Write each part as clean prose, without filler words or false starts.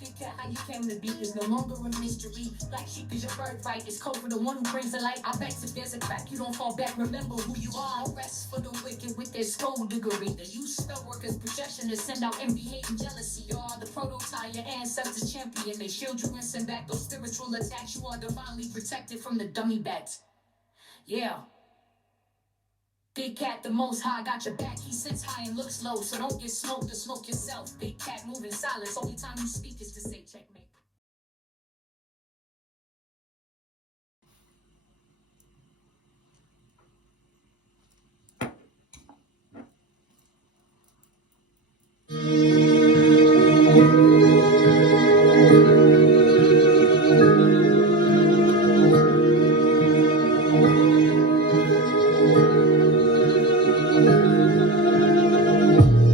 Big cat, how you came to be is no longer a mystery. Black sheep is your birthright. It's code for the one who brings the light. I bet if there's a crack, you don't fall back. Remember who you are. No rest for the wicked with their skullduggery. The use spell workers' projection to send out envy, hate, and jealousy. You are the prototype, your ancestors champion. They shield you and send back those spiritual attacks. You are divinely protected from the dummy bats. Yeah. Big cat, the most high, got your back. He sits high and looks low, so don't get smoked or smoke yourself. Big cat moving silence. Only time you speak is to say checkmate.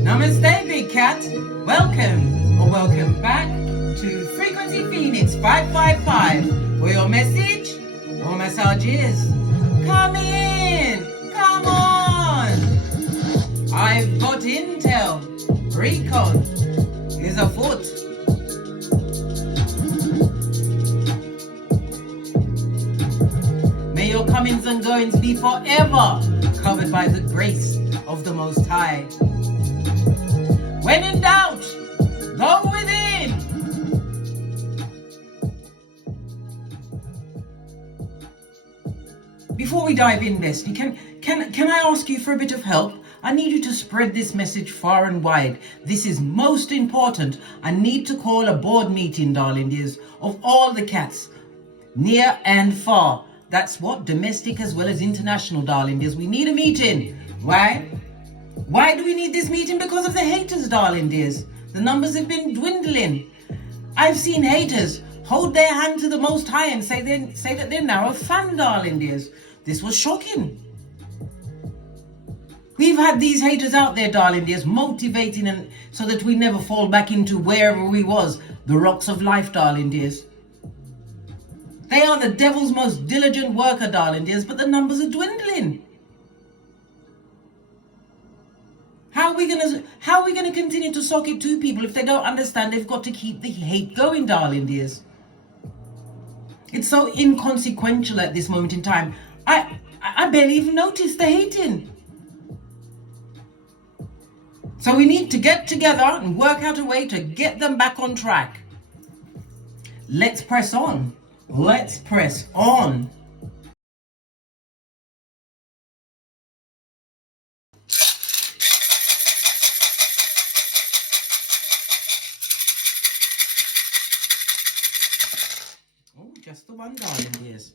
Namaste, Big Cat. Welcome or welcome back to Frequency Phoenix 555 for your message or messages. Come in. Come on. I've got intel. Recon is afoot. May your comings and goings be forever covered by the grace of the Most High. When in doubt, go within. Before we dive in, Bestie, can I ask you for a bit of help? I need you to spread this message far and wide. This is most important. I need to call a board meeting, darling dears, of all the cats, near and far. That's what, domestic as well as international, darling dears. We need a meeting. Why? Why do we need this meeting? Because of the haters, darling dears. The numbers have been dwindling. I've seen haters hold their hand to the Most High and say that they're now a fan, darling dears. This was shocking. We've had these haters out there, darling dears, motivating and so that we never fall back into wherever we was, the rocks of life, darling dears. They are the devil's most diligent worker, darling dears, but the numbers are dwindling. How are we gonna continue to sock it to people if they don't understand they've got to keep the hate going, darling dears? It's so inconsequential at this moment in time. I barely even noticed the hating. So we need to get together and work out a way to get them back on track. Let's press on. Let's press on. Oh, just the one, darling dears.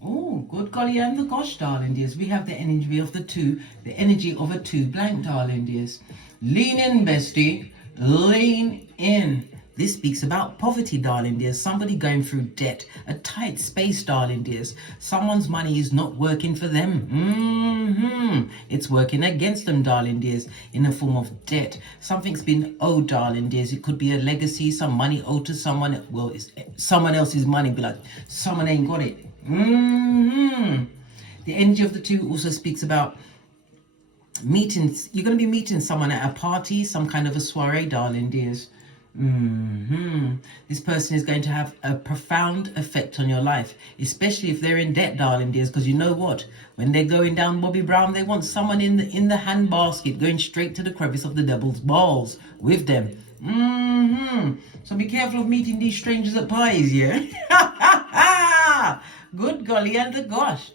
Oh, good golly and the gosh, darling dears. We have the energy of the two, the energy of a two blank, darling dears. Lean in, bestie. Lean in. This speaks about poverty, darling dears. Somebody going through debt, a tight space, darling dears. Someone's money is not working for them. It's working against them, darling dears, in the form of debt. Something's been owed, darling dears. It could be a legacy, some money owed to someone. Well, it's someone else's money, but like someone ain't got it. The energy of the two also speaks about meetings. You're going to be meeting someone at a party, some kind of a soiree, darling dears. This person is going to have a profound effect on your life, especially if they're in debt, darling dears, because you know what? When they're going down Bobby Brown, they want someone in the hand basket going straight to the crevice of the devil's balls with them. So be careful of meeting these strangers at pies, yeah? Good golly and the gosh.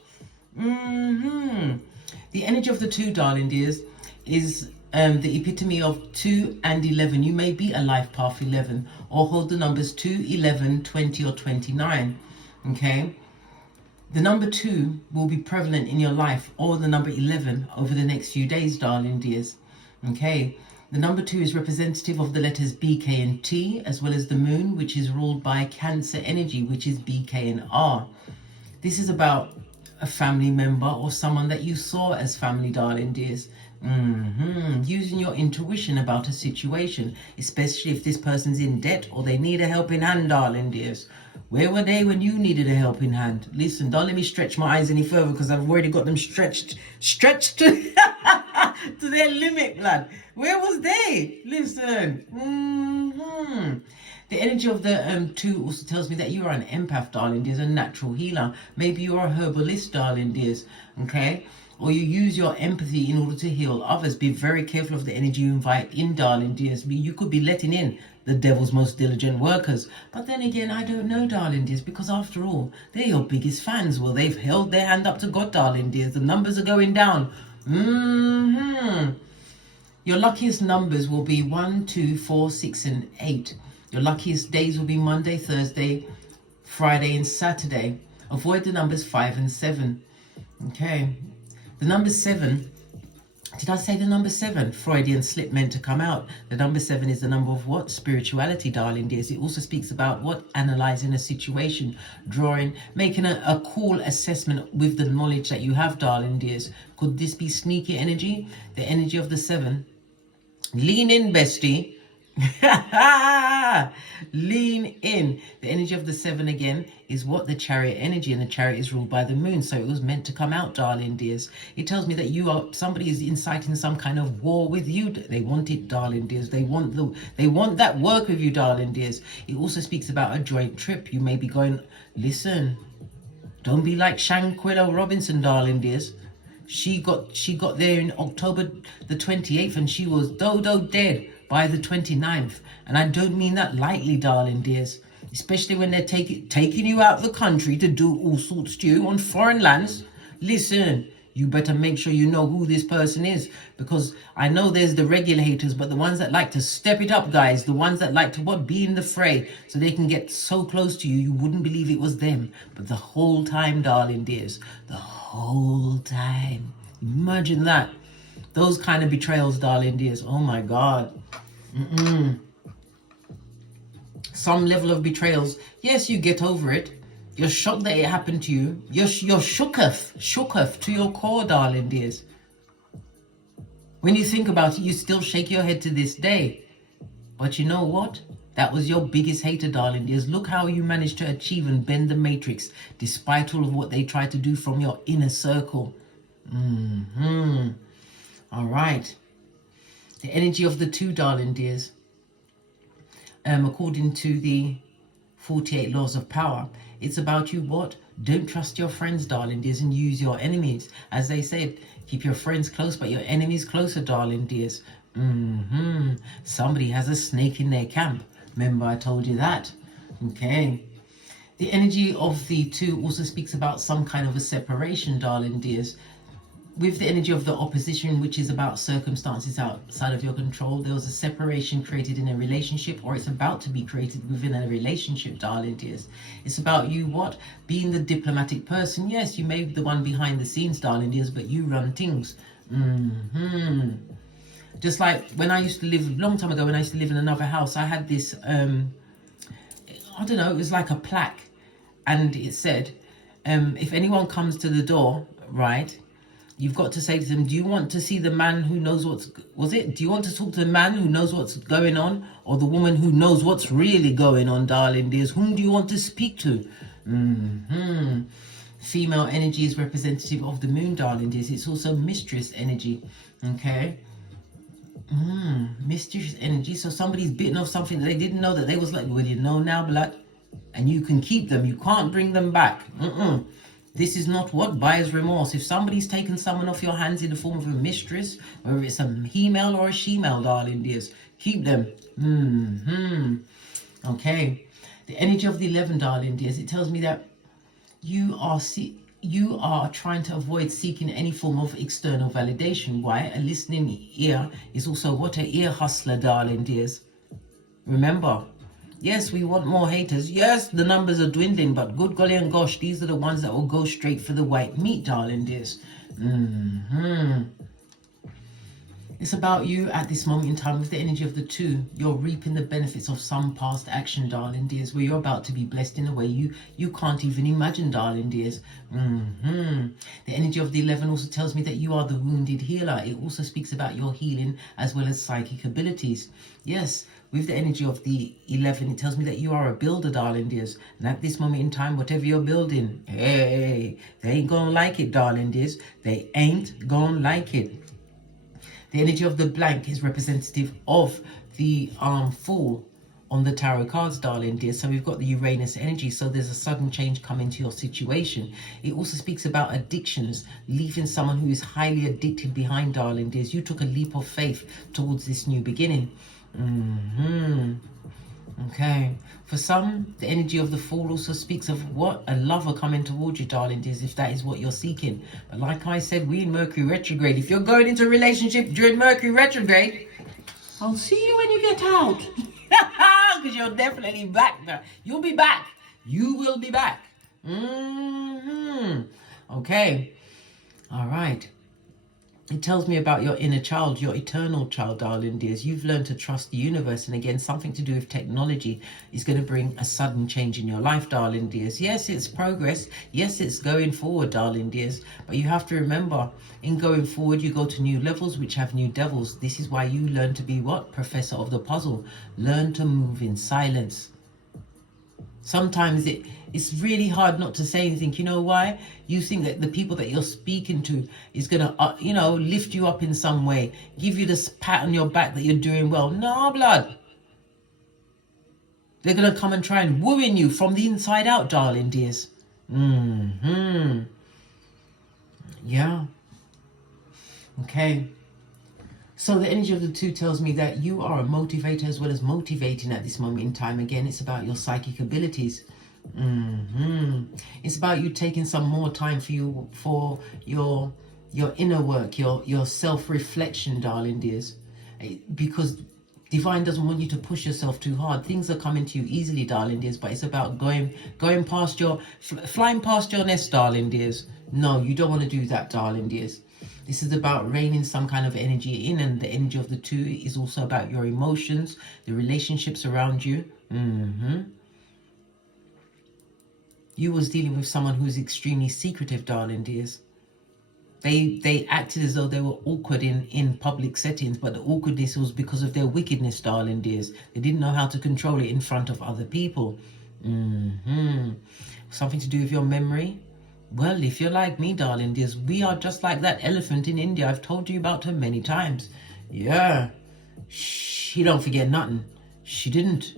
The energy of the two, darling dears, is the epitome of 2 and 11. You may be a life path 11 or hold the numbers 2, 11, 20 or 29. Okay? The number 2 will be prevalent in your life, or the number 11 over the next few days, darling dears. Okay? The number 2 is representative of the letters B, K and T, as well as the moon, which is ruled by Cancer energy, which is B, K and R. This is about a family member or someone that you saw as family, darling dears. Using your intuition about a situation, especially if this person's in debt or they need a helping hand, darling dears. Where were they when you needed a helping hand? Listen, don't let me stretch my eyes any further because I've already got them stretched. to their limit, blood. Where was they? Listen. The energy of the 2 also tells me that you are an empath, darling dears, a natural healer. Maybe you're a herbalist, darling dears, okay? Or you use your empathy in order to heal others. Be very careful of the energy you invite in, darling dears. You could be letting in the devil's most diligent workers. But then again, I don't know, darling dears, because after all, they're your biggest fans. Well, they've held their hand up to God, darling dears. The numbers are going down. Your luckiest numbers will be 1, 2, 4, 6, and 8. Your luckiest days will be Monday, Thursday, Friday, and Saturday. Avoid the numbers 5 and 7. Okay. The number 7, did I say the number 7? Freudian slip meant to come out. The number 7 is the number of what? Spirituality, darling dears. It also speaks about what? Analyzing a situation, drawing, making a cool assessment with the knowledge that you have, darling dears. Could this be sneaky energy? The energy of the 7. Lean in, bestie. Lean in. The energy of the 7 again is what? The Chariot energy, and the Chariot is ruled by the moon, so it was meant to come out, darling dears. It tells me that somebody is inciting some kind of war with you. They want it, darling dears. They want that work with you, darling dears. It also speaks about a joint trip. You may be going, listen, don't be like Shanquilla Robinson, darling dears. She got there in October the 28th, and she was dodo dead by the 29th. And I don't mean that lightly, darling dears. Especially when they're taking you out of the country to do all sorts to you on foreign lands. Listen, you better make sure you know who this person is. Because I know there's the regulators, but the ones that like to step it up, guys. The ones that like to be in the fray. So they can get so close to you, you wouldn't believe it was them. But the whole time, darling dears. The whole time. Imagine that. Those kind of betrayals, darling dears. Oh my God. Some level of betrayals. Yes, you get over it. You're shocked that it happened to you. You're shooketh to your core, darling dears. When you think about it, you still shake your head to this day. But you know what? That was your biggest hater, darling dears. Look how you managed to achieve and bend the matrix, despite all of what they tried to do from your inner circle. All right. The energy of the 2, darling dears. According to the 48 laws of power, it's about you what? Don't trust your friends, darling dears, and use your enemies. As they said, keep your friends close, but your enemies closer, darling dears. Somebody has a snake in their camp. Remember I told you that? Okay. The energy of the 2 also speaks about some kind of a separation, darling dears. With the energy of the opposition, which is about circumstances outside of your control, there was a separation created in a relationship, or it's about to be created within a relationship, darling dears. It's about you what? Being the diplomatic person. Yes, you may be the one behind the scenes, darling dears, but you run things. Just like when I used to live, a long time ago, when I used to live in another house, I had this, I don't know, it was like a plaque. And it said, if anyone comes to the door, right, you've got to say to them, do you want to see the man who knows do you want to talk to the man who knows what's going on, or the woman who knows what's really going on, darling dears? Whom do you want to speak to? Female energy is representative of the moon, darling dears. It's also mistress energy, okay? Mistress energy. So somebody's bitten off something that they didn't know that they was like, well, you know now, blood, and you can keep them. You can't bring them back. This is not what? Buyer's remorse. If somebody's taken someone off your hands in the form of a mistress, whether it's a he-male or a she-male, darling dears, keep them. Okay. The energy of the 11, darling dears, it tells me that you are trying to avoid seeking any form of external validation. Why? A listening ear is also what? An ear hustler, darling dears. Remember, yes, we want more haters. Yes, the numbers are dwindling, but good golly and gosh, these are the ones that will go straight for the white meat, darling dears. It's about you at this moment in time with the energy of the 2. You're reaping the benefits of some past action, darling dears, where you're about to be blessed in a way you can't even imagine, darling dears. The energy of the 11 also tells me that you are the wounded healer. It also speaks about your healing as well as psychic abilities. Yes, with the energy of the 11, it tells me that you are a builder, darling dears. And at this moment in time, whatever you're building, hey, they ain't gonna like it, darling dears. They ain't gonna like it. The energy of the blank is representative of the Fool on the tarot cards, darling dear. So we've got the Uranus energy. So there's a sudden change coming to your situation. It also speaks about addictions, leaving someone who is highly addicted behind, darling dears. You took a leap of faith towards this new beginning. Okay. For some, the energy of the Fool also speaks of what? A lover coming towards you, darling dears, if that is what you're seeking. But like I said, we in Mercury retrograde. If you're going into a relationship during Mercury retrograde, I'll see you when you get out. Because you're definitely back now. You'll be back. You will be back. Okay. All right. It tells me about your inner child, your eternal child, darling dears. You've learned to trust the universe. And again, something to do with technology is going to bring a sudden change in your life, darling dears. Yes, it's progress. Yes, it's going forward, darling dears. But you have to remember, in going forward, you go to new levels, which have new devils. This is why you learn to be what? Professor of the puzzle. Learn to move in silence. Sometimes it's really hard not to say anything. You know why? You think that the people that you're speaking to is going to, lift you up in some way. Give you this pat on your back that you're doing well. No, blood. They're going to come and try and wooing you from the inside out, darling dears. Yeah. Okay. So the energy of the two tells me that you are a motivator as well as motivating at this moment in time. Again, it's about your psychic abilities. It's about you taking some more time for your inner work, your self-reflection, darling dears. Because Divine doesn't want you to push yourself too hard. Things are coming to you easily, darling dears, but it's about going past flying past your nest, darling dears. No, you don't want to do that, darling dears. This is about reining some kind of energy in, and the energy of the two is also about your emotions, the relationships around you. You was dealing with someone who is extremely secretive, darling dears. They acted as though they were awkward in public settings, but the awkwardness was because of their wickedness, darling dears. They didn't know how to control it in front of other people. Something to do with your memory. Well, if you're like me, darling dears, we are just like that elephant in India. I've told you about her many times. Yeah. She don't forget nothing. She didn't.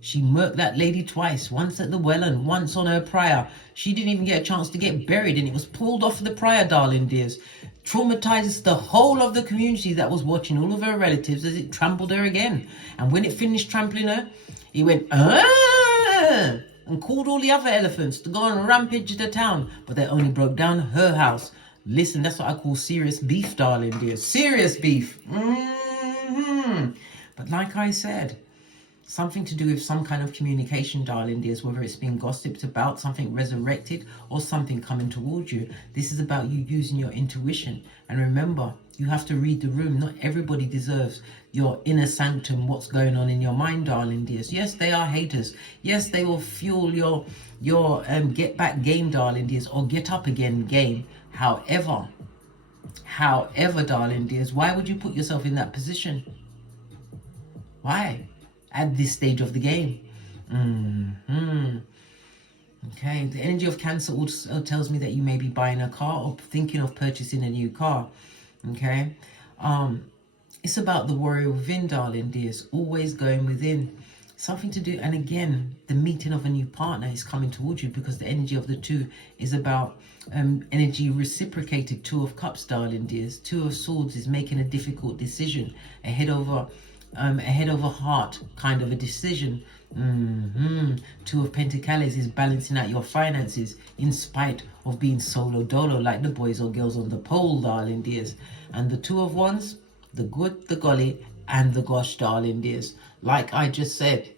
She murked that lady twice. Once at the well and once on her prior. She didn't even get a chance to get buried, and it was pulled off the prior, darling dears. Traumatized the whole of the community that was watching, all of her relatives, as it trampled her again. And when it finished trampling her, he went, and called all the other elephants to go on rampage to the town, but they only broke down her house. Listen, that's what I call serious beef, darling dear. Serious beef. But like I said, something to do with some kind of communication, darling dears, whether it's being gossiped about, something resurrected, or something coming towards you. This is about you using your intuition. And remember, you have to read the room. Not everybody deserves your inner sanctum, what's going on in your mind, darling dears. Yes, they are haters. Yes, they will fuel your get back game, darling dears, or get up again game. However, darling dears, why would you put yourself in that position? Why? At this stage of the game. Okay, the energy of Cancer also tells me that you may be buying a car or thinking of purchasing a new car. Okay, it's about the warrior within, darling dears, always going within. Something to do, and again, the meeting of a new partner is coming towards you, because the energy of the two is about energy reciprocated. Two of Cups, darling dears. Two of Swords is making a difficult decision, a head over heart kind of a decision. Two of Pentacles is balancing out your finances in spite of being solo dolo, like the boys or girls on the pole, darling dears. And the Two of Wands, the good, the golly, and the gosh, darling dears. Like I just said,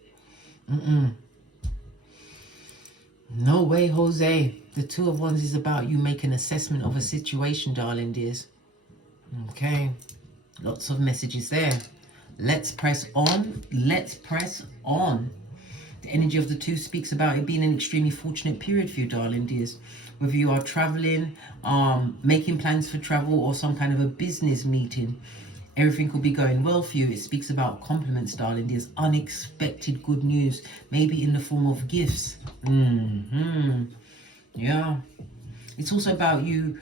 no way, Jose. The Two of Wands is about you making an assessment of a situation, darling dears. Okay, lots of messages there. Let's press on. Let's press on. The energy of the two speaks about it being an extremely fortunate period for you, darling dears. Whether you are traveling, making plans for travel, or some kind of a business meeting, everything will be going well for you. It speaks about compliments, darling dears. Unexpected good news, maybe in the form of gifts. Yeah. It's also about you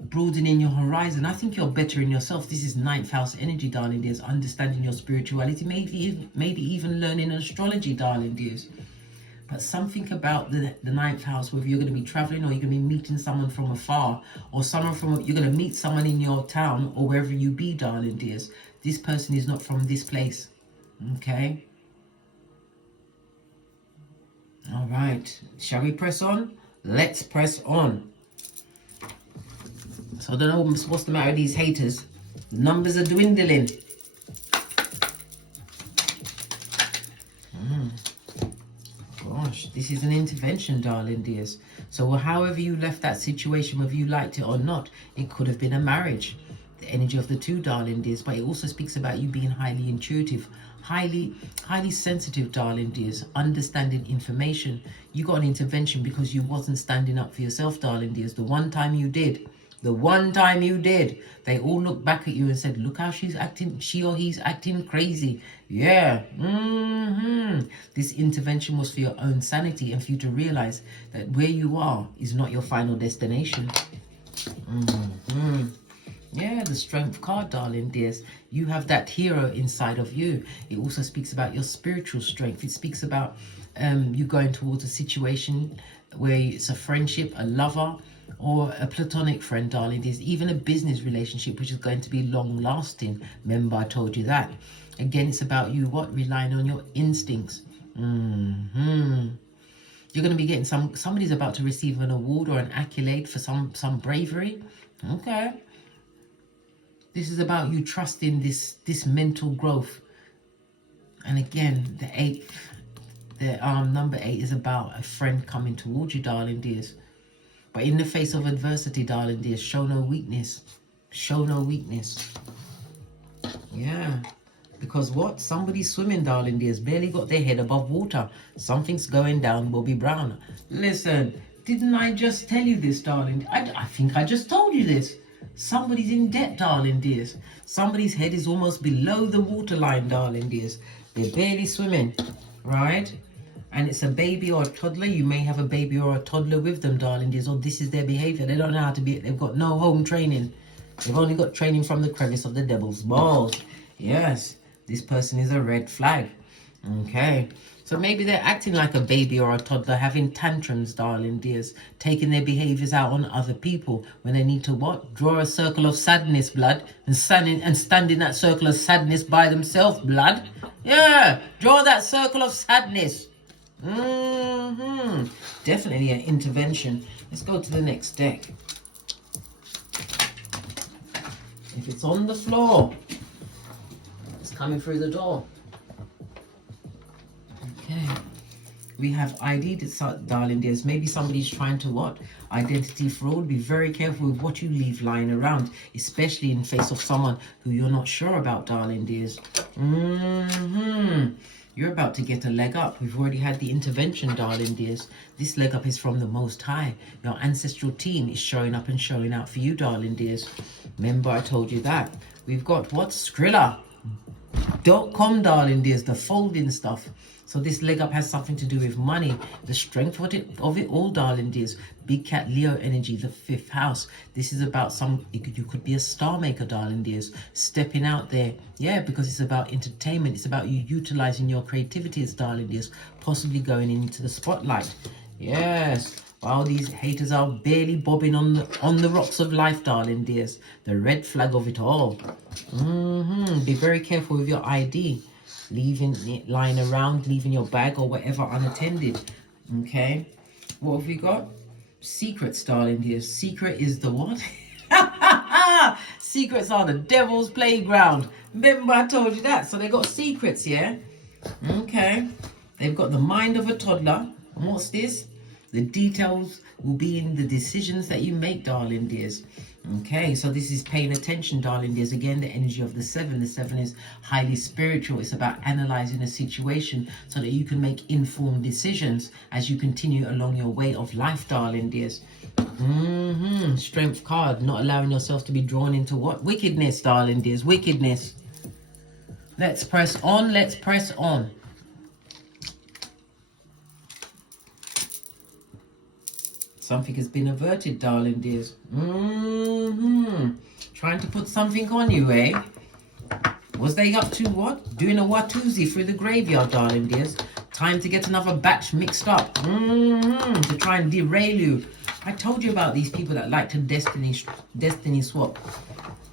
broadening your horizon. I think you're better in yourself. This is 9th house energy, darling dears. Understanding your spirituality, maybe even learning astrology, darling dears. But something about the 9th house, whether you're going to be traveling or you're going to be meeting someone from afar, or you're going to meet someone in your town or wherever you be, darling dears. This person is not from this place. Okay. All right. Shall we press on? Let's press on. So I don't know what's the matter with these haters. The numbers are dwindling. Gosh, this is an intervention, darling dears. So however you left that situation, whether you liked it or not, it could have been a marriage. The energy of the 2, darling dears. But it also speaks about you being highly intuitive, highly sensitive, darling dears, understanding information. You got an intervention because you wasn't standing up for yourself, darling dears. The one time you did, they all looked back at you and said, look how she's acting, she or he's acting crazy. Yeah. This intervention was for your own sanity and for you to realize that where you are is not your final destination. Yeah, the Strength card, darling dears. You have that hero inside of you. It also speaks about your spiritual strength. It speaks about you going towards a situation where it's a friendship, a lover, or a platonic friend, darling. There's even a business relationship which is going to be long lasting. Remember, I told you that. Again, it's about you relying on your instincts. You're going to be getting somebody's about to receive an award or an accolade for some bravery. Okay. This is about you trusting this mental growth. And again, the number 8 is about a friend coming towards you, darling dears. But in the face of adversity, darling dears, show no weakness. Show no weakness. Yeah. Because what? Somebody's swimming, darling dears, barely got their head above water. Something's going down, Bobby Brown. Listen, didn't I just tell you this, darling? I think I just told you this. Somebody's in debt, darling dears. Somebody's head is almost below the waterline, darling dears. They're barely swimming, right? And it's a baby or a toddler. You may have a baby or a toddler with them, darling dears, or this is their behavior. They don't know how to be, they've got no home training. They've only got training from the crevice of the devil's balls. Yes, this person is a red flag. Okay. So maybe they're acting like a baby or a toddler, having tantrums, darling dears, taking their behaviors out on other people when they need to what? Draw a circle of sadness, blood, and stand in that circle of sadness by themselves, blood. Yeah, draw that circle of sadness. Definitely an intervention. Let's go to the next deck. If it's on the floor, it's coming through the door. Okay, we have ID, darling dears. Maybe somebody's trying to what? Identity fraud. Be very careful with what you leave lying around, especially in face of someone who you're not sure about, darling dears. You're about to get a leg up. We've already had the intervention, darling dears. This leg up is from the Most High. Your ancestral team is showing up and showing out for you, darling dears. Remember, I told you that. We've got what? Skrilla.com, darling dears, the folding stuff. So this leg up has something to do with money, the strength of it all, darling dears. Big Cat Leo energy, the 5th house. This is about you could be a star maker, darling dears, stepping out there. Yeah, because it's about entertainment. It's about you utilizing your creativities, darling dears, possibly going into the spotlight. Yes. While these haters are barely bobbing on the rocks of life, darling dears. The red flag of it all. Be very careful with your ID. Leaving it lying around, leaving your bag or whatever unattended. Okay. What have we got? Secrets, darling dears. Secret is the what? Secrets are the devil's playground. Remember I told you that. So they got secrets, yeah? Okay. They've got the mind of a toddler. And what's this? The details will be in the decisions that you make, darling dears. Okay, so this is paying attention, darling dears. Again, the energy of the 7. The 7 is highly spiritual. It's about analyzing a situation so that you can make informed decisions as you continue along your way of life, darling dears. Strength card, not allowing yourself to be drawn into what? Wickedness, darling dears. Wickedness. Let's press on. Let's press on. Something has been averted, darling dears. Trying to put something on you, eh? Was they up to what? Doing a Watusi through the graveyard, darling dears. Time to get another batch mixed up. To try and derail you. I told you about these people that like to destiny swap.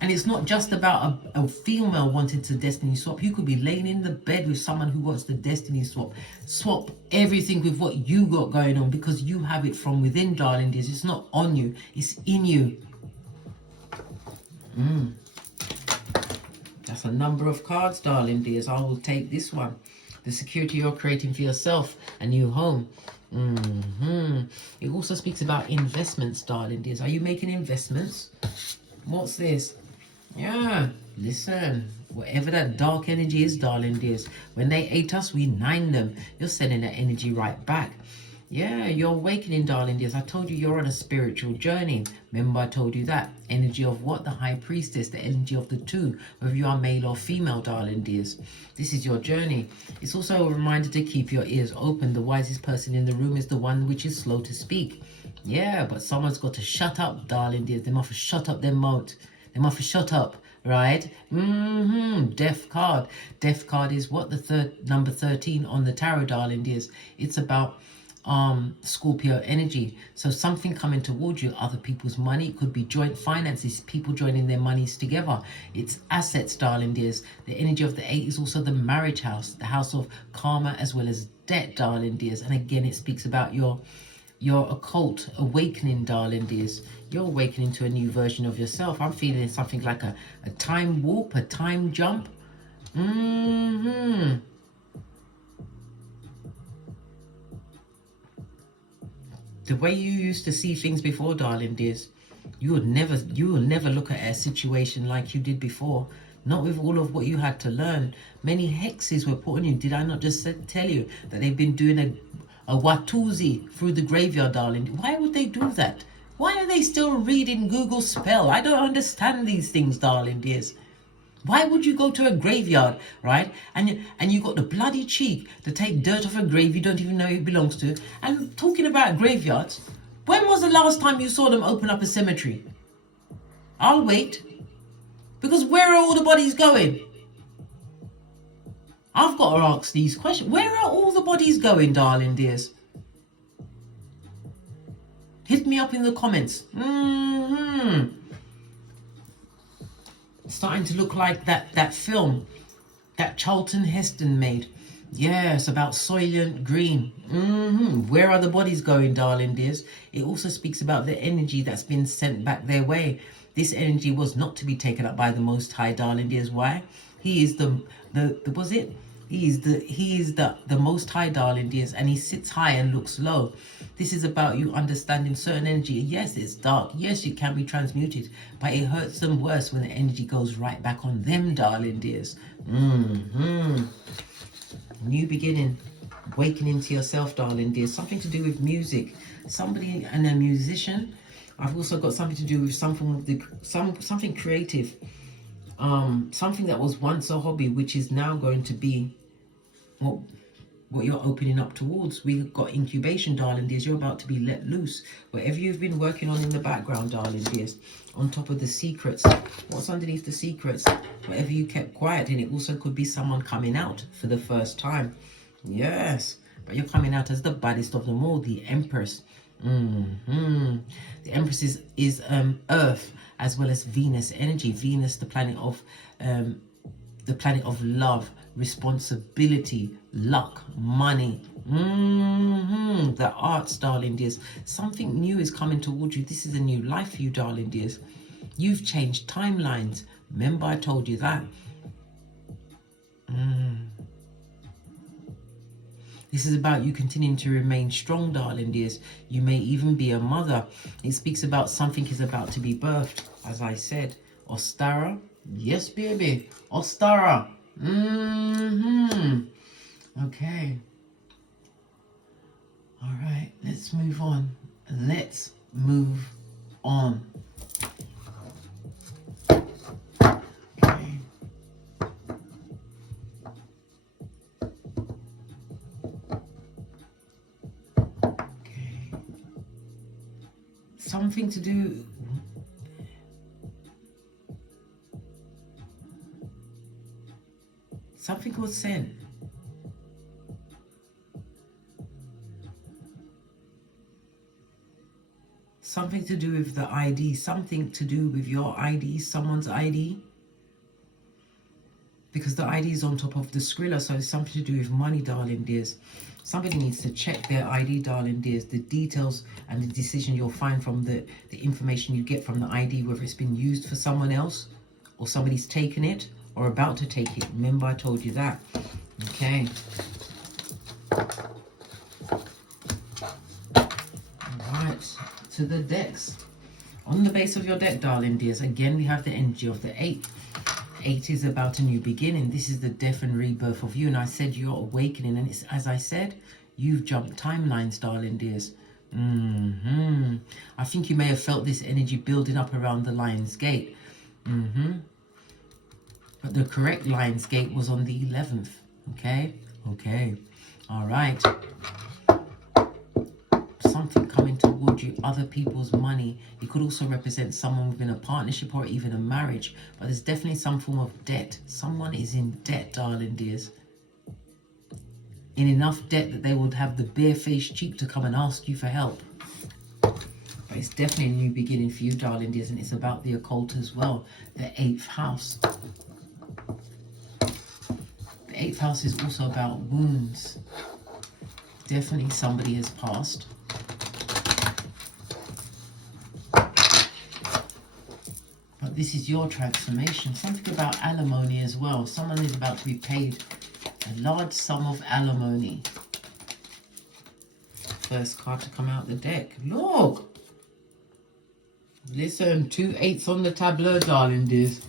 And it's not just about a female wanting to destiny swap. You could be laying in the bed with someone who wants to destiny swap. Swap everything with what you got going on, because you have it from within, darling dears. It's not on you. It's in you. That's a number of cards, darling dears. I will take this one. The security you're creating for yourself, a new home. It also speaks about investments, darling dears. Are you making investments? What's this? Yeah, listen. Whatever that dark energy is, darling dears, when they ate us, we nine them. You're sending that energy right back. Yeah, you're awakening, darling dears. I told you you're on a spiritual journey. Remember I told you that. Energy of what? The high priestess, the energy of the two, whether you are male or female, darling dears. This is your journey. It's also a reminder to keep your ears open. The wisest person in the room is the one which is slow to speak. Yeah, but someone's got to shut up, darling dears. They must shut up their mouth. They must shut up, right? Death card. Death card is what? The number 13 on the tarot, darling dears. It's about Scorpio energy. So something coming towards you, other people's money. It could be joint finances, people joining their monies together. It's assets, darling dears. The energy of the 8 is also the marriage house, the house of karma as well as debt, darling dears. And again, it speaks about your occult awakening, darling dears. You're awakening to a new version of yourself. I'm feeling something like a time warp, a time jump. The way you used to see things before, darling dears, you will never look at a situation like you did before. Not with all of what you had to learn. Many hexes were put on you. Did I not just tell you that they've been doing a Watusi through the graveyard, darling? Why would they do that? Why are they still reading Google spell? I don't understand these things, darling dears. Why would you go to a graveyard, right? And you got the bloody cheek to take dirt off a grave you don't even know who it belongs to. And talking about graveyards, when was the last time you saw them open up a cemetery? I'll wait. Because where are all the bodies going? I've got to ask these questions. Where are all the bodies going, darling dears? Hit me up in the comments. Starting to look like that film that Charlton Heston made. Yes, about Soylent Green. Where are the bodies going, darling dears? It also speaks about the energy that's been sent back their way. This energy was not to be taken up by the Most High, darling dears. Why? He is the He is the Most High, darling dears, and he sits high and looks low. This is about you understanding certain energy. Yes, it's dark. Yes, it can be transmuted, but it hurts them worse when the energy goes right back on them, darling dears. New beginning, awakening to yourself, darling dears. Something to do with music. Somebody and a musician. I've also got something to do with something creative. Something that was once a hobby, which is now going to be what you're opening up towards. We've got incubation, darling dears. You're about to be let loose. Whatever you've been working on in the background, darling dears, on top of the secrets. What's underneath the secrets? Whatever you kept quiet, and it also could be someone coming out for the first time. Yes, but you're coming out as the baddest of them all, the Empress. The Empress is Earth as well as Venus energy. Venus, the planet of love, responsibility, luck, money, the arts, darling dears. Something new is coming towards you. This is a new life for you, darling dears. You've changed timelines. Remember I told you that. This is about you continuing to remain strong, darling dears. You may even be a mother. It speaks about something is about to be birthed, as I said. Ostara. Yes, baby. Ostara. Okay. All right. Let's move on. Let's move on. something to do... Something was sent. Something to do with the ID. Something to do with your ID. Someone's ID. Because the ID is on top of the Skrilla. So it's something to do with money, darling dears. Somebody needs to check their ID, darling dears. The details and the decision you'll find from the information you get from the ID. Whether it's been used for someone else. Or somebody's taken it. Or about to take it. Remember I told you that. Okay. Alright. To the decks. On the base of your deck, darling dears, again we have the energy of the 8. 8 is about a new beginning. This is the death and rebirth of you. And I said you're awakening. And it's, as I said, you've jumped timelines, darling dears. I think you may have felt this energy building up around the Lion's Gate. But the correct Lion's Gate was on the 11th. Okay? Okay. All right. Something coming towards you, other people's money. It could also represent someone within a partnership or even a marriage. But there's definitely some form of debt. Someone is in debt, darling dears. In enough debt that they would have the bare-faced cheek to come and ask you for help. But it's definitely a new beginning for you, darling dears. And it's about the occult as well. The 8th house. The 8th house is also about wounds. Definitely somebody has passed. But this is your transformation. Something about alimony as well. Someone is about to be paid a large sum of alimony. First card to come out the deck. Look! Listen, 2 8s on the tableau, darling dears.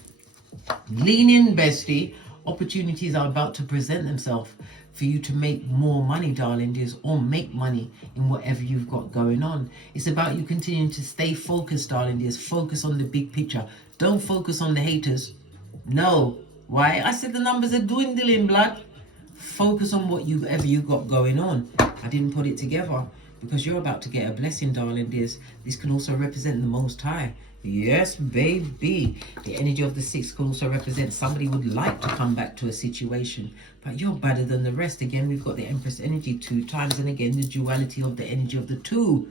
Lean in, bestie. Opportunities are about to present themselves for you to make more money, darling dears, or make money in whatever you've got going on. It's about you continuing to stay focused, darling dears. Focus on the big picture. Don't focus on the haters. No. Why? I said the numbers are dwindling, blood. Focus on whatever you got going on. I didn't put it together because you're about to get a blessing, darling dears. This can also represent the Most High. Yes, baby. The energy of the 6 could also represent somebody would like to come back to a situation, but you're better than the rest. Again, we've got the Empress energy 2 times, and again, the duality of the energy of the 2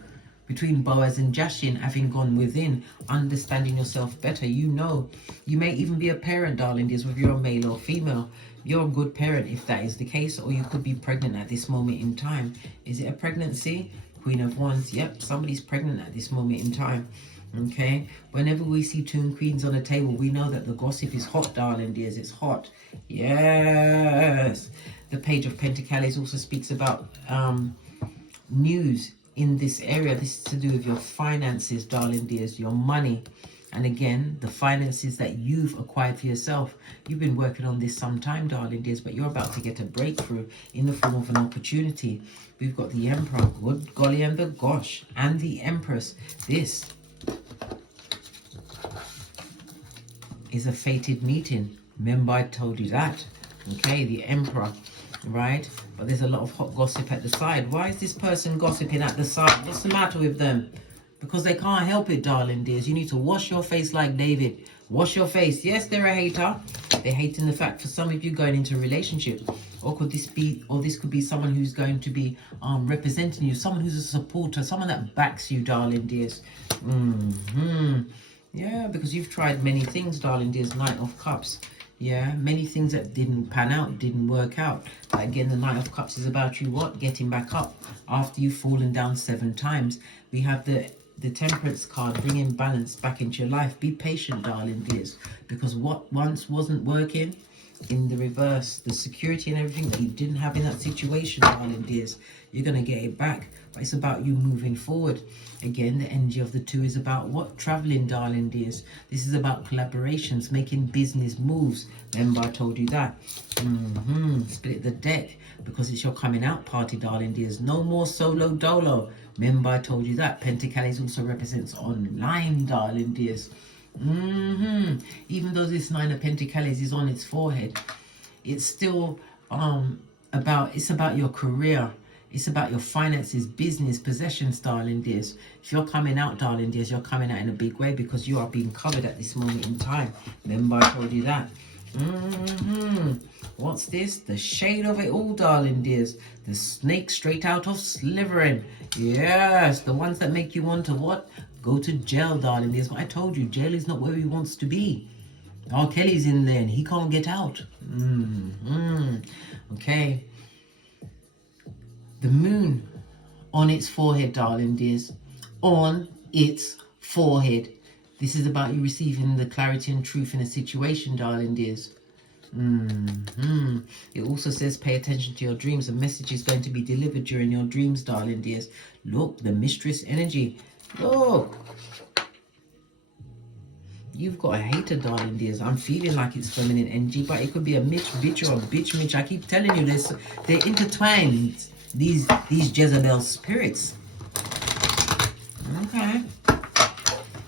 between Boaz and Jashin, having gone within, understanding yourself better. You know, you may even be a parent, darling dears, whether you're a male or female. You're a good parent if that is the case, or you could be pregnant at this moment in time. Is it a pregnancy? Queen of Wands. Yep, somebody's pregnant at this moment in time. Okay, whenever we see 2 queens on a table, we know that the gossip is hot, darling dears. It's hot. Yes. The Page of Pentacles also speaks about news in this area. This is to do with your finances, darling dears, your money. And again, the finances that you've acquired for yourself. You've been working on this some time, darling dears, but you're about to get a breakthrough in the form of an opportunity. We've got the Emperor, good golly and the gosh, and the Empress. This is a fated meeting. Remember I told you that. Okay, the Emperor, right? But there's a lot of hot gossip at the side. Why is this person gossiping at the side? What's the matter with them? Because they can't help it, darling dears. You need to wash your face like David. Wash your face. Yes, they're a hater. They're hating the fact for some of you going into a relationship. Or could this be, or this could be someone who's going to be representing you. Someone who's a supporter. Someone that backs you, darling dears. Yeah, because you've tried many things, darling dears. Knight of Cups. Yeah, many things that didn't pan out, didn't work out. But again, the Knight of Cups is about you, what? Getting back up after you've fallen down 7 times. We have the Temperance card, bringing balance back into your life. Be patient, darling dears, because what once wasn't working, in the reverse, the security and everything that you didn't have in that situation, darling dears, you're going to get it back. But it's about you moving forward. Again, the energy of the 2 is about what? Traveling, darling dears. This is about collaborations, making business moves. Remember I told you that. Split the deck, because it's your coming out party, darling dears. No more solo dolo. Remember I told you that. Pentacles also represents online, darling dears. Even though this 9 of Pentacles is on its forehead, it's still about your career. It's about your finances, business, possessions, darling dears. If you're coming out, darling dears, you're coming out in a big way because you are being covered at this moment in time. Remember I told you that. What's this? The shade of it all, darling dears. The snake straight out of Slytherin. Yes, the ones that make you want to what? Go to jail, darling dears. What I told you, jail is not where he wants to be. R. Kelly's in there and he can't get out. Okay. The moon on its forehead, darling dears. On its forehead. This is about you receiving the clarity and truth in a situation, darling dears. It also says pay attention to your dreams. A message is going to be delivered during your dreams, darling dears. Look, the mistress energy. Look. You've got a hater, darling dears. I'm feeling like it's feminine energy, but it could be a bitch or a bitch Mitch. I keep telling you this. They're intertwined. These Jezebel spirits. Okay.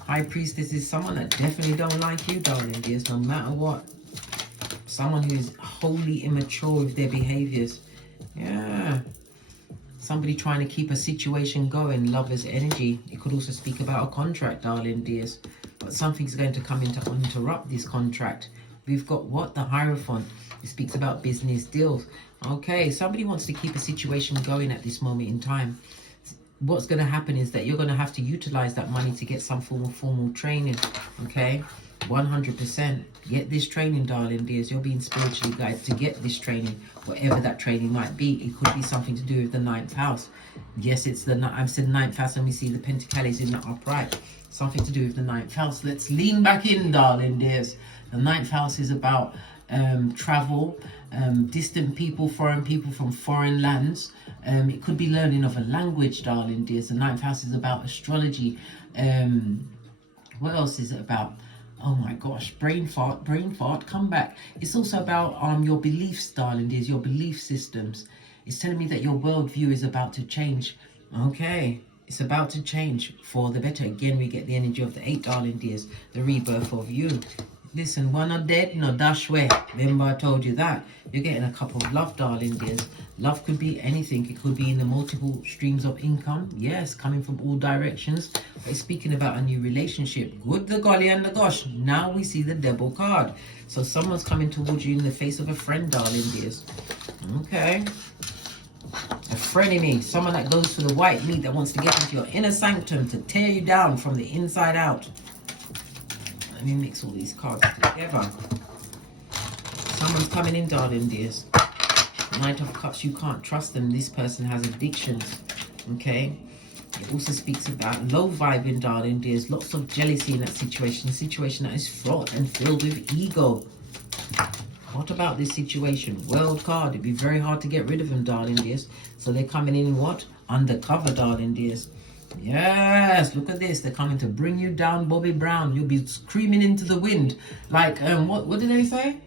High priestess is someone that definitely don't like you, darling dears, no matter what. Someone who is wholly immature with their behaviors. Yeah. Somebody trying to keep a situation going, lover's energy. It could also speak about a contract, darling dears. But something's going to come in to interrupt this contract. We've got what? The Hierophant. It speaks about business deals. Okay, somebody wants to keep a situation going at this moment in time. What's going to happen is that you're going to have to utilize that money to get some form of formal training. Okay, 100%. Get this training, darling dears. You're being spiritually guided to get this training, whatever that training might be. It could be something to do with the 9th house. Yes, it's the I've said 9th house, and we see the Pentacles in the upright. Something to do with the 9th house. Let's lean back in, darling dears. The 9th house is about travel, distant people, foreign people from foreign lands. It could be learning of a language, darling dears. The 9th house is about astrology. What else is it about? Oh my gosh, brain fart, come back. It's also about your beliefs, darling dears, your belief systems. It's telling me that your worldview is about to change. Okay, it's about to change for the better. Again, we get the energy of the 8, darling dears, the rebirth of you. Listen, we're not dead, no dash way. Remember I told you that. You're getting a cup of love, darling dears. Love could be anything. It could be in the multiple streams of income. Yes, coming from all directions. But it's speaking about a new relationship. Good, the golly and the gosh. Now we see the devil card. So someone's coming towards you in the face of a friend, darling dears. Okay. A frenemy. Someone that goes for the white meat, that wants to get into your inner sanctum to tear you down from the inside out. Let me mix all these cards together. Someone's coming in, darling dears. Knight of Cups, you can't trust them. This person has addictions. Okay. It also speaks about low vibing, darling dears. Lots of jealousy in that situation. A situation that is fraught and filled with ego. What about this situation? World card. It'd be very hard to get rid of them, darling dears. So they're coming in what? Undercover, darling dears. Yes, look at this. They're coming to bring you down, Bobby Brown. You'll be screaming into the wind. Like, what did they say?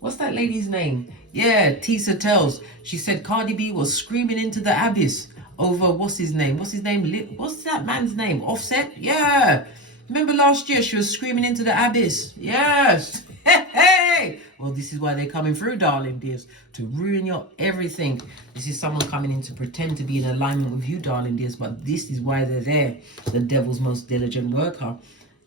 What's that lady's name? Yeah, Tisa tells. She said Cardi B was screaming into the abyss over, what's his name? What's that man's name? Offset? Yeah. Remember last year she was screaming into the abyss? Yes. Hey. Well, this is why they're coming through, darling dears, to ruin your everything. This is someone coming in to pretend to be in alignment with you, darling dears, but this is why they're there. The devil's most diligent worker.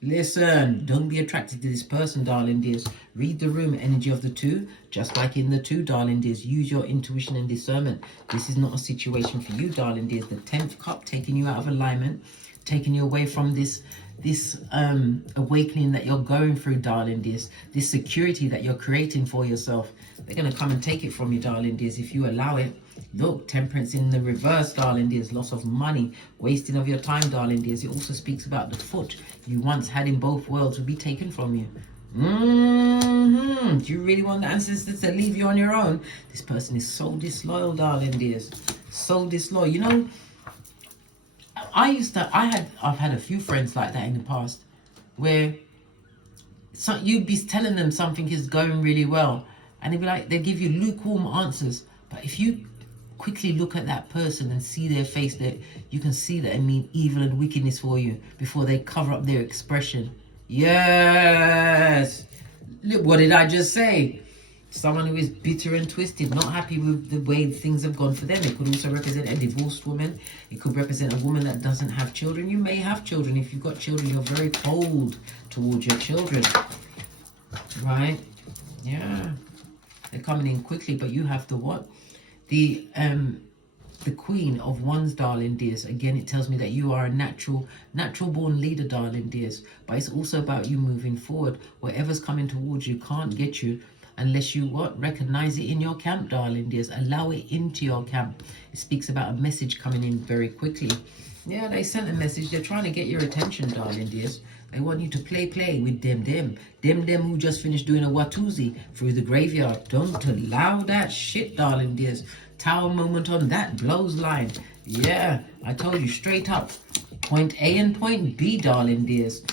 Listen, don't be attracted to this person, darling dears. Read the room, energy of the 2, just like in the 2, darling dears. Use your intuition and discernment. This is not a situation for you, darling dears. The 10th cup taking you out of alignment, taking you away from this awakening that you're going through, darling dears. This security that you're creating for yourself. They're going to come and take it from you, darling dears, if you allow it. Look, temperance in the reverse, darling dears. Loss of money, wasting of your time, darling dears. It also speaks about the foot you once had in both worlds will be taken from you. Do you really want the ancestors to leave you on your own? This person is so disloyal, darling dears. So disloyal. You know, I've had a few friends like that in the past, where you'd be telling them something is going really well, and they'd be like, they give you lukewarm answers. But if you quickly look at that person and see their face, that you can see that they mean evil and wickedness for you before they cover up their expression. Yes. Look, what did I just say? Someone who is bitter and twisted, not happy with the way things have gone for them. It could also represent a divorced woman. It could represent a woman that doesn't have children. You may have children. If you've got children, you're very cold towards your children. Right? Yeah. They're coming in quickly, but you have the what? The Queen of Wands, darling dears. Again, it tells me that you are a natural born leader, darling dears. But it's also about you moving forward. Whatever's coming towards you can't get you unless you what? Recognize it in your camp, darling dears. Allow it into your camp. It speaks about a message coming in very quickly. Yeah, they sent a message. They're trying to get your attention, darling dears. They want you to play with them who just finished doing a Watusi through the graveyard. Don't allow that shit, darling dears. Tower moment on that blows line. Yeah, I told you straight up. Point A and point B, darling dears.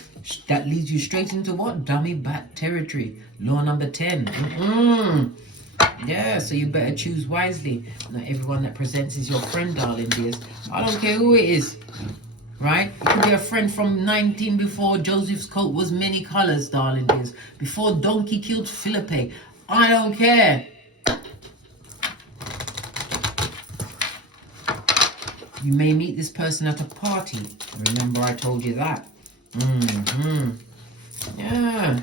That leads you straight into what? Dummy bat territory. Law number 10. Yeah, so you better choose wisely. Not everyone that presents is your friend, darling dears. I don't care who it is. Right? It could be a friend from 19 before Joseph's coat was many colors, darling dears. Before Donkey killed Philippe. I don't care. You may meet this person at a party. Remember I told you that. Yeah.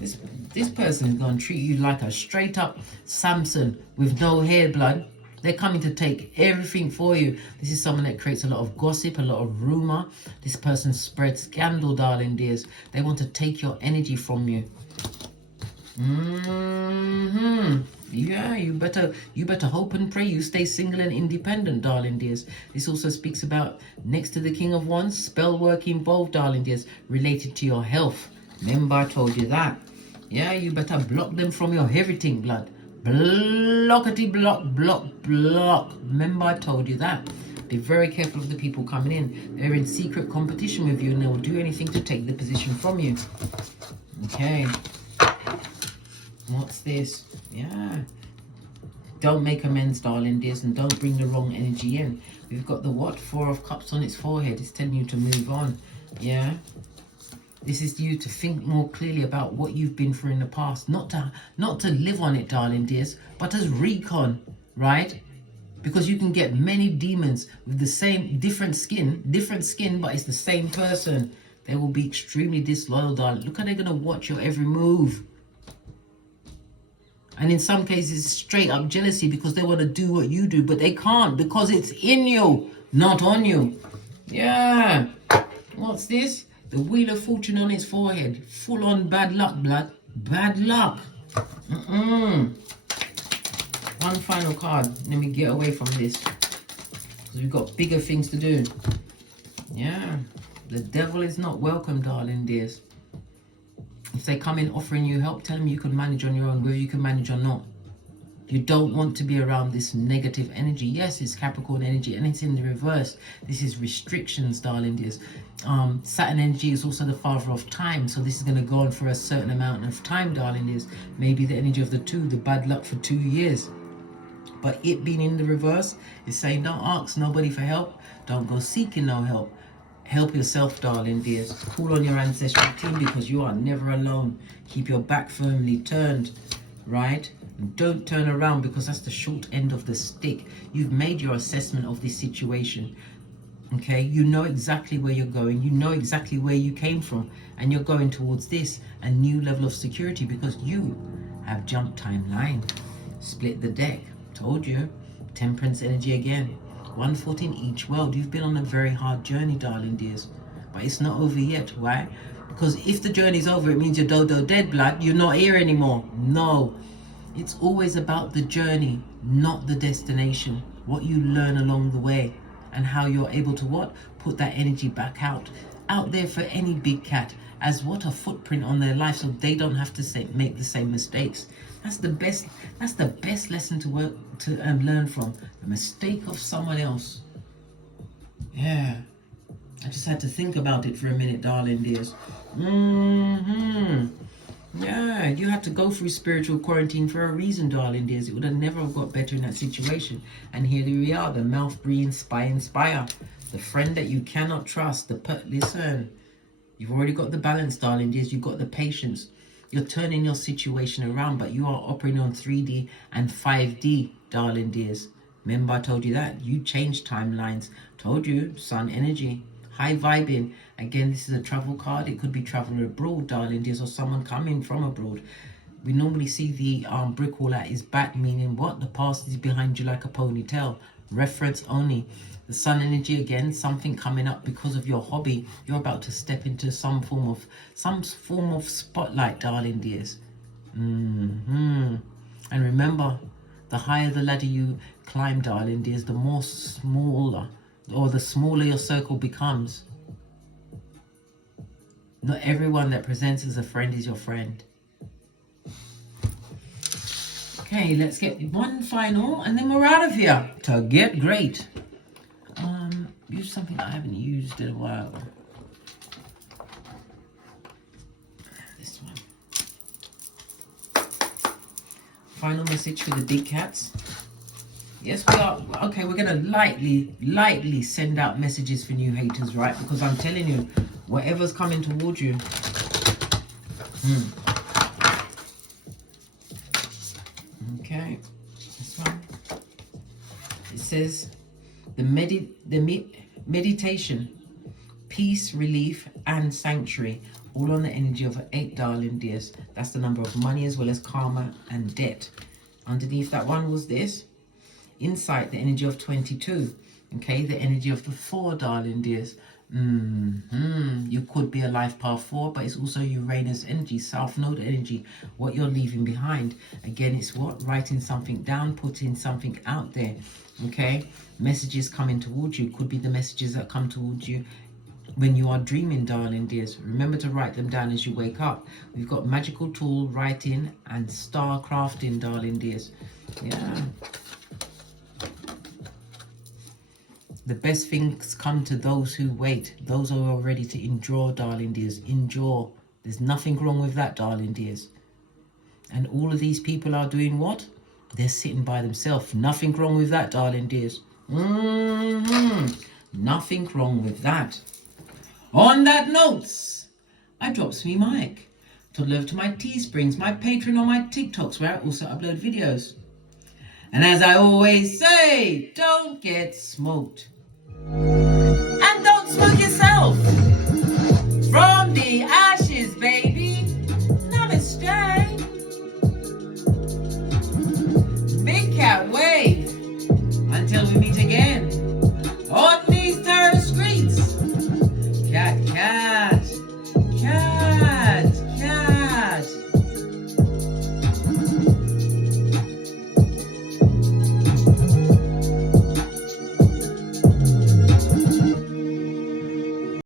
This person is going to treat you like a straight up Samson with no hair blood. They're coming to take everything for you. This is someone that creates a lot of gossip, a lot of rumor. This person spreads scandal, darling dears. They want to take your energy from you. Yeah, you better hope and pray you stay single and independent, darling dears. This also speaks about, next to the King of Wands, spell work involved, darling dears, related to your health. Remember I told you that. Yeah, you better block them from your everything, blood. Blockety block. Remember I told you that. Be very careful of the people coming in. They're in secret competition with you and they will do anything to take the position from you. Okay. What's this? Yeah. Don't make amends, darling dears, and don't bring the wrong energy in. We've got the what? 4 of Cups on its forehead. It's telling you to move on. Yeah. This is you to think more clearly about what you've been through in the past. Not to live on it, darling dears, but as recon, right? Because you can get many demons with the same, different skin, but it's the same person. They will be extremely disloyal, darling. Look how they're going to watch your every move. And in some cases, straight up jealousy because they want to do what you do, but they can't because it's in you, not on you. Yeah. What's this? The Wheel of Fortune on its forehead. Full on bad luck, blood. Bad luck. One final card. Let me get away from this. Because we've got bigger things to do. Yeah. The devil is not welcome, darling dears. If they come in offering you help, tell them you can manage on your own, whether you can manage or not. You don't want to be around this negative energy. Yes, it's Capricorn energy and it's in the reverse. This is restrictions, darling dears. Saturn energy is also the father of time. So this is going to go on for a certain amount of time, darling dears. Maybe the energy of the 2, the bad luck for 2 years. But it being in the reverse is saying don't ask nobody for help. Don't go seeking no help. Help yourself, darling dears. Call on your ancestral team because you are never alone. Keep your back firmly turned, right? And don't turn around because that's the short end of the stick. You've made your assessment of this situation. Okay, you know exactly where you're going. You know exactly where you came from. And you're going towards this, a new level of security because you have jumped timeline. Split the deck. Told you. Temperance energy again. 114 each world. You've been on a very hard journey, darling dears. But it's not over yet. Why? Because if the journey's over, it means you're dodo dead, blood. You're not here anymore. No. It's always about the journey, not the destination. What you learn along the way and how you're able to what? Put that energy back out there for any big cat as what? A footprint on their life so they don't have to make the same mistakes. That's the best lesson to learn from. The mistake of someone else. Yeah. I just had to think about it for a minute, darling dears. Yeah, you had to go through spiritual quarantine for a reason, darling dears. It would have never got better in that situation. And here we are, the mouth breathing spy inspire. The friend that you cannot trust. Listen, you've already got the balance, darling dears. You've got the patience. You're turning your situation around, but you are operating on 3D and 5D, darling dears. Remember I told you that? You change timelines. Told you, sun energy. High vibing. Again, this is a travel card. It could be traveling abroad, darling dears, or someone coming from abroad. We normally see the brick wall at his back, meaning what? The past is behind you like a ponytail. Reference only. The sun energy again, something coming up because of your hobby. You're about to step into some form of spotlight, darling dears. And remember, the higher the ladder you climb, darling dears, the more smaller, or the smaller your circle becomes. Not everyone that presents as a friend is your friend. Okay, let's get one final and then we're out of here. To get great. Use something I haven't used in a while. This one. Final message for the big cats. Yes, we are. Okay, we're going to lightly send out messages for new haters, right? Because I'm telling you, whatever's coming towards you. Okay, this one. It says the meditation, peace, relief, and sanctuary, all on the energy of 8, darling dears. That's the number of money as well as karma and debt. Underneath that one was this. Insight, the energy of 22. Okay, the energy of the 4, darling dears. You could be a life path 4, but it's also Uranus energy, South Node energy, what you're leaving behind. Again, it's what? Writing something down, putting something out there. Okay, messages coming towards you. Could be the messages that come towards you when you are dreaming, darling dears. Remember to write them down as you wake up. We've got magical tool, writing, and star crafting, darling dears. Yeah. The best things come to those who wait. Those who are ready to endure, darling dears. Endure. There's nothing wrong with that, darling dears. And all of these people are doing what? They're sitting by themselves. Nothing wrong with that, darling dears. Nothing wrong with that. On that note, I drops me mic. Toddle over to my Teesprings, my Patreon, or my TikToks, where I also upload videos. And as I always say, don't get smoked. And don't smoke yourself.